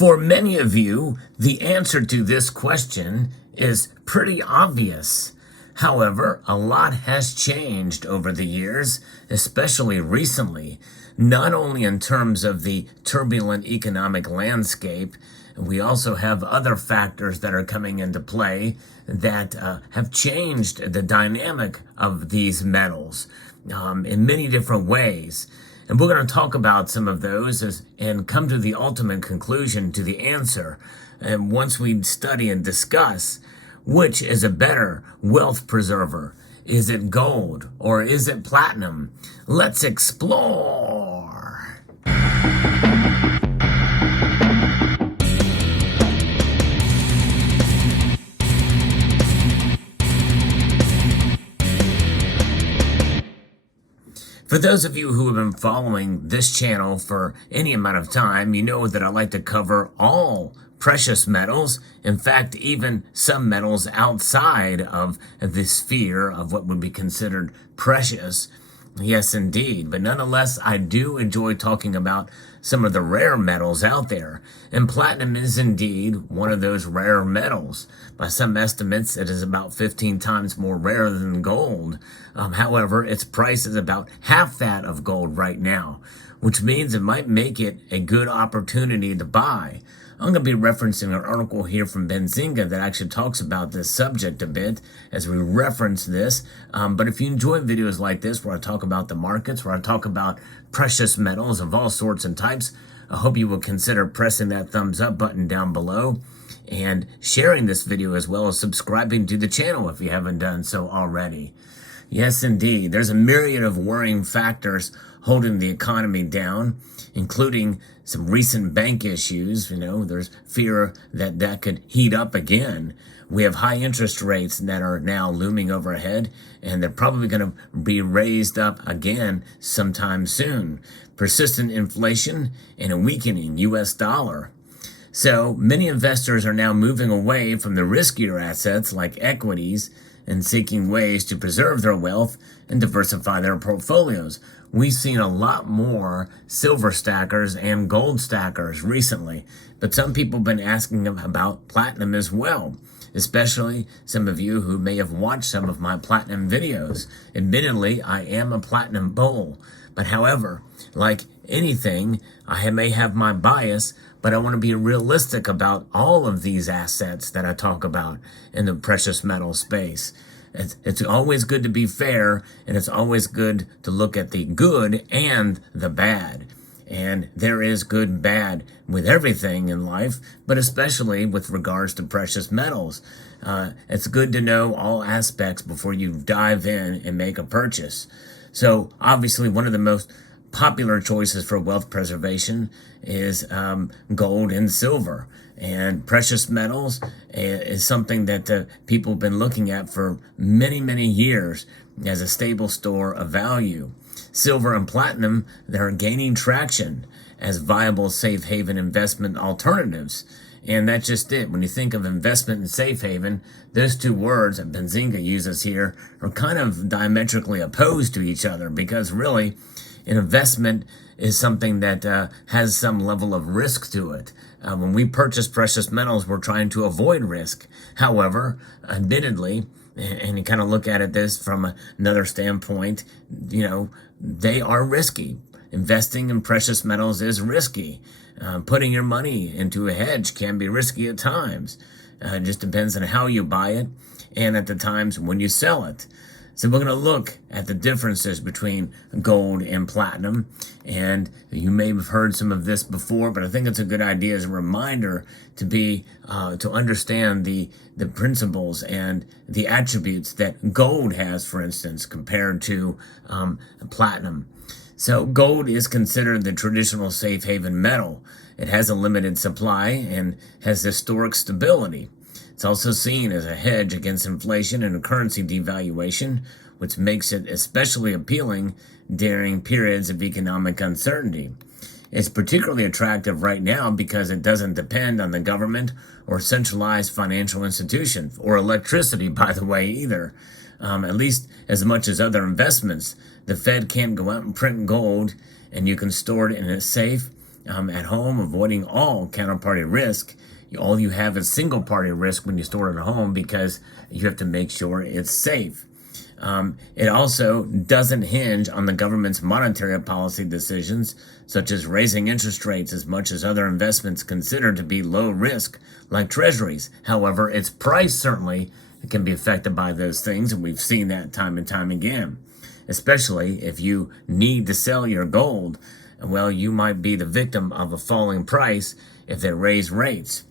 For many of you, the answer to this question is pretty obvious. However, a lot has changed over the years, especially recently, not only in terms of the turbulent economic landscape. We also have other factors that are coming into play that have changed the dynamic of these metals in many different ways. And we're going to talk about some of those and come to the ultimate conclusion, to the answer. And once we study and discuss which is a better wealth preserver, is it gold or is it platinum? Let's explore. For those of you who have been following this channel for any amount of time, you know that I like to cover all precious metals. In fact, even some metals outside of the sphere of what would be considered precious. Yes, indeed. But nonetheless, I do enjoy talking about some of the rare metals out there. And platinum is indeed one of those rare metals. By some estimates, it is about 15 times more rare than gold. However, its price is about half that of gold right now, which means it might make it a good opportunity to buy. I'm going to be referencing an article here from Benzinga that actually talks about this subject a bit as we reference this. But if you enjoy videos like this where I talk about the markets, where I talk about precious metals of all sorts and types, I hope you will consider pressing that thumbs up button down below and sharing this video, as well as subscribing to the channel if you haven't done so already. Yes, indeed. There's a myriad of worrying factors holding the economy down, including some recent bank issues. There's fear that that could heat up again. We have high interest rates that are now looming overhead, and they're probably going to be raised up again sometime soon. Persistent inflation and a weakening U.S. dollar. So many investors are now moving away from the riskier assets like equities and seeking ways to preserve their wealth and diversify their portfolios. We've seen a lot more silver stackers and gold stackers recently, but some people have been asking about platinum as well, especially some of you who may have watched some of my platinum videos. Admittedly, I am a platinum bull, but however, like anything, I may have my bias, but I want to be realistic about all of these assets that I talk about in the precious metal space. It's always good to be fair, and it's always good to look at the good and the bad. And there is good and bad with everything in life, but especially with regards to precious metals. It's good to know all aspects before you dive in and make a purchase. So obviously one of the most popular choices for wealth preservation is gold and silver. And precious metals is something that people have been looking at for many, many years as a stable store of value. Silver and platinum, they're gaining traction as viable safe haven investment alternatives. And that's just it. When you think of investment and safe haven, those two words that Benzinga uses here are kind of diametrically opposed to each other, because really an investment is something that has some level of risk to it. When we purchase precious metals, we're trying to avoid risk. However, admittedly, and you kind of look at this from another standpoint, they are risky. Investing in precious metals is risky. Putting your money into a hedge can be risky at times. It just depends on how you buy it and at the times when you sell it. So we're going to look at the differences between gold and platinum. And you may have heard some of this before, but I think it's a good idea as a reminder to understand the principles and the attributes that gold has, for instance, compared to platinum. So gold is considered the traditional safe haven metal. It has a limited supply and has historic stability. It's also seen as a hedge against inflation and a currency devaluation, which makes it especially appealing during periods of economic uncertainty. It's particularly attractive right now because it doesn't depend on the government or centralized financial institutions, or electricity, by the way, either. At least as much as other investments. The Fed can't go out and print gold, and you can store it in a safe at home, avoiding all counterparty risk. All you have is single party risk when you store it at home because you have to make sure it's safe. It also doesn't hinge on the government's monetary policy decisions, such as raising interest rates as much as other investments considered to be low risk, like treasuries. However, its price certainly can be affected by those things, and we've seen that time and time again. Especially if you need to sell your gold, well, you might be the victim of a falling price if they raise rates.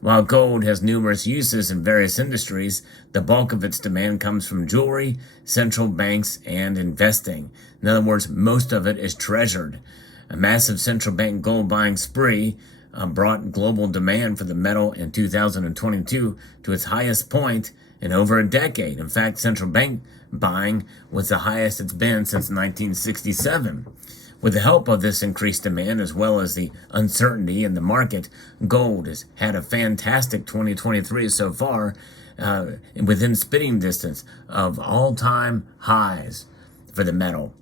While gold has numerous uses in various industries, the bulk of its demand comes from jewelry, central banks, and investing. In other words, most of it is treasured. A massive central bank gold buying spree brought global demand for the metal in 2022 to its highest point in over a decade. In fact, central bank buying was the highest it's been since 1967. With the help of this increased demand, as well as the uncertainty in the market, gold has had a fantastic 2023 so far, within spitting distance of all-time highs for the metal.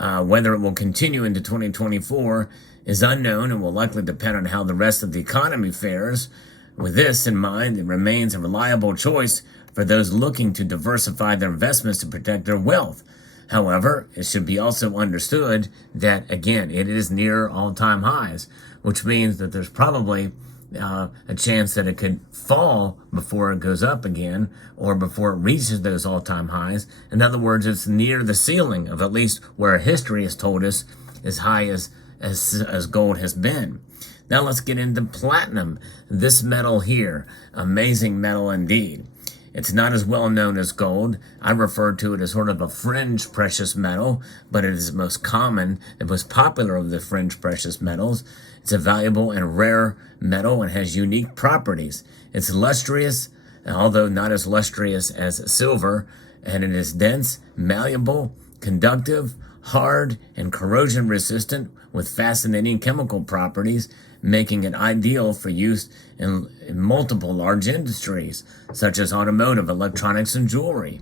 Whether it will continue into 2024 is unknown and will likely depend on how the rest of the economy fares. With this in mind, it remains a reliable choice for those looking to diversify their investments to protect their wealth. However, it should be also understood that, again, it is near all-time highs, which means that there's probably a chance that it could fall before it goes up again or before it reaches those all-time highs. In other words, it's near the ceiling of at least where history has told us as high as gold has been. Now let's get into platinum. This metal here, amazing metal indeed. It's not as well known as gold. I refer to it as sort of a fringe precious metal, but it is the most common and most popular of the fringe precious metals. It's a valuable and rare metal and has unique properties. It's lustrous, although not as lustrous as silver, and it is dense, malleable, conductive, hard, and corrosion resistant with fascinating chemical properties, making it ideal for use in multiple large industries, such as automotive, electronics, and jewelry.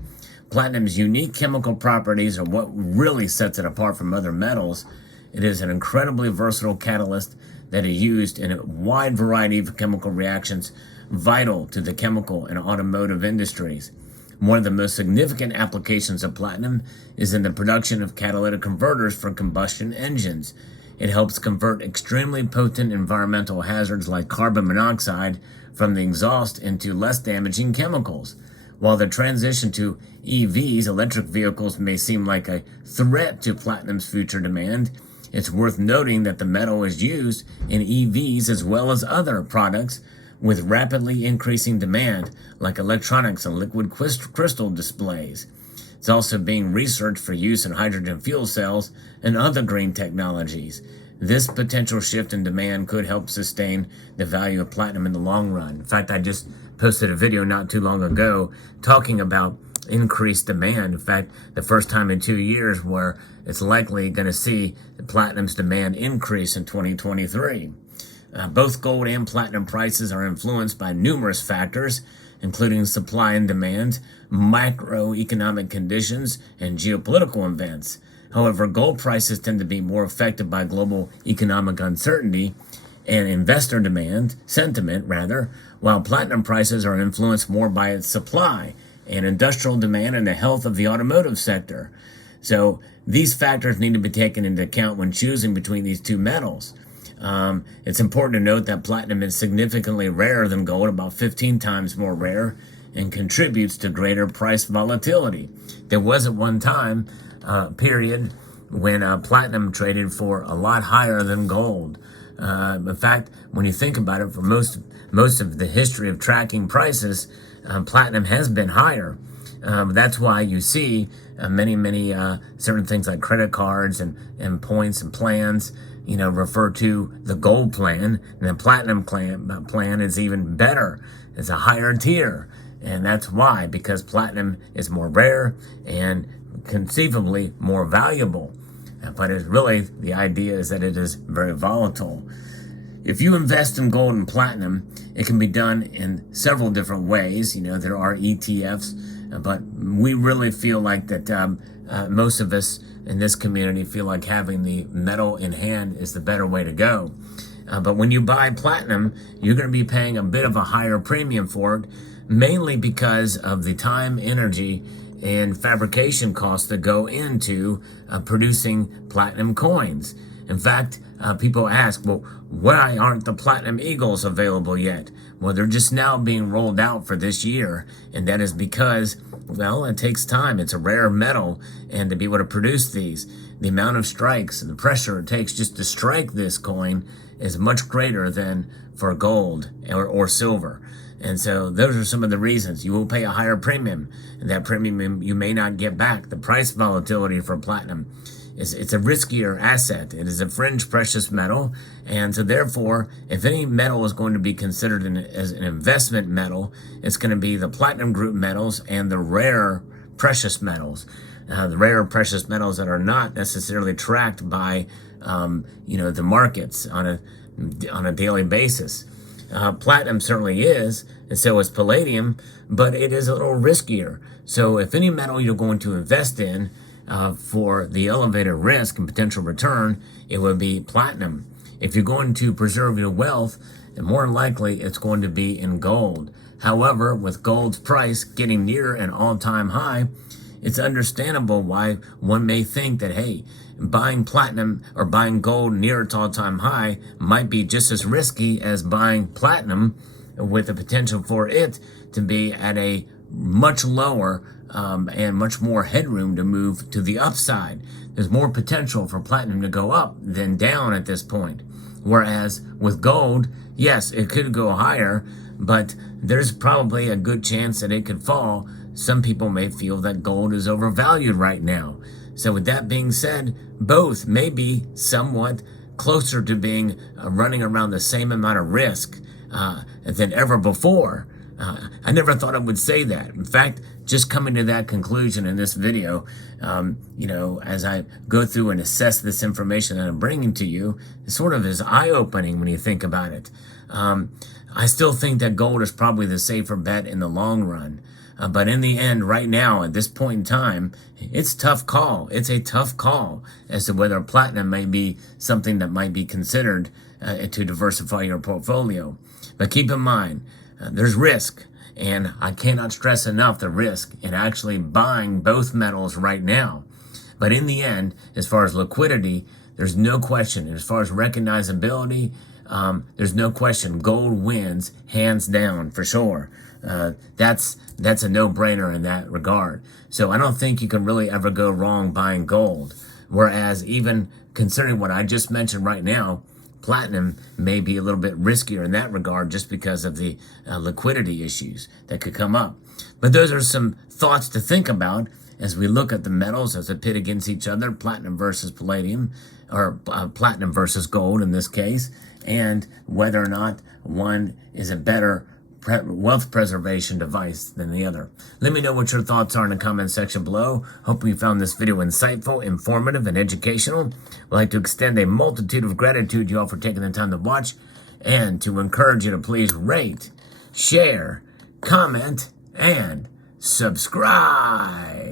Platinum's unique chemical properties are what really sets it apart from other metals. It is an incredibly versatile catalyst that is used in a wide variety of chemical reactions vital to the chemical and automotive industries. One of the most significant applications of platinum is in the production of catalytic converters for combustion engines. It helps convert extremely potent environmental hazards like carbon monoxide from the exhaust into less damaging chemicals. While the transition to EVs, electric vehicles, may seem like a threat to platinum's future demand, it's worth noting that the metal is used in EVs as well as other products with rapidly increasing demand, like electronics and liquid crystal displays. It's also being researched for use in hydrogen fuel cells and other green technologies. This potential shift in demand could help sustain the value of platinum in the long run. In fact, I just posted a video not too long ago talking about increased demand. In fact, the first time in 2 years where it's likely going to see the platinum's demand increase in 2023. Both gold and platinum prices are influenced by numerous factors, including supply and demand, macroeconomic conditions, and geopolitical events. However, gold prices tend to be more affected by global economic uncertainty and investor sentiment, while platinum prices are influenced more by its supply and industrial demand and the health of the automotive sector. So these factors need to be taken into account when choosing between these two metals. It's important to note that platinum is significantly rarer than gold, about 15 times more rare, and contributes to greater price volatility. There was at one time period when platinum traded for a lot higher than gold. In fact, when you think about it, for most of the history of tracking prices, platinum has been higher. That's why you see many certain things like credit cards and points and plans, refer to the gold plan, and the platinum plan is even better. It's a higher tier, and that's why, because platinum is more rare and conceivably more valuable. But it's really, the idea is that it is very volatile. If you invest in gold and platinum, it can be done in several different ways. There are ETFs, but we really feel like that most of us in this community feel like having the metal in hand is the better way to go. But when you buy platinum, you're going to be paying a bit of a higher premium for it, mainly because of the time, energy, and fabrication costs that go into producing platinum coins. In fact, people ask, well, why aren't the Platinum Eagles available yet? Well, they're just now being rolled out for this year, and that is because, well, it takes time. It's a rare metal, and to be able to produce these, the amount of strikes and the pressure it takes just to strike this coin is much greater than for gold or silver. And so those are some of the reasons. You will pay a higher premium, and that premium you may not get back. The price volatility for platinum it's a riskier asset. It is a fringe precious metal, and so therefore, if any metal is going to be considered as an investment metal, it's going to be the platinum group metals and the rare precious metals. The rare precious metals that are not necessarily tracked by the markets on a daily basis. Platinum certainly is, and so is palladium, but it is a little riskier. So if any metal you're going to invest in for the elevated risk and potential return, it would be platinum. If you're going to preserve your wealth, then more likely it's going to be in gold. However, with gold's price getting near an all-time high, it's understandable why one may think that, hey, buying platinum or buying gold near its all-time high might be just as risky as buying platinum, with the potential for it to be at a much lower and much more headroom to move to the upside. There's more potential for platinum to go up than down at this point. Whereas with gold, yes, it could go higher, but there's probably a good chance that it could fall. Some people may feel that gold is overvalued right now. So with that being said, both may be somewhat closer to being running around the same amount of risk than ever before. I never thought I would say that. In fact, just coming to that conclusion in this video, as I go through and assess this information that I'm bringing to you, it sort of is eye-opening when you think about it. I still think that gold is probably the safer bet in the long run. But in the end, right now, at this point in time, it's a tough call. It's a tough call as to whether platinum may be something that might be considered to diversify your portfolio. But keep in mind, there's risk, and I cannot stress enough the risk in actually buying both metals right now. But in the end, as far as liquidity, there's no question. As far as recognizability, there's no question. Gold wins, hands down, for sure. That's a no-brainer in that regard. So I don't think you can really ever go wrong buying gold. Whereas even considering what I just mentioned right now, platinum may be a little bit riskier in that regard just because of the liquidity issues that could come up. But those are some thoughts to think about as we look at the metals as a pit against each other, platinum versus palladium, or platinum versus gold in this case, and whether or not one is a better wealth preservation device than the other. Let me know what your thoughts are in the comment section below. Hope you found this video insightful, informative, and educational. I'd like to extend a multitude of gratitude to you all for taking the time to watch, and to encourage you to please rate, share, comment, and subscribe.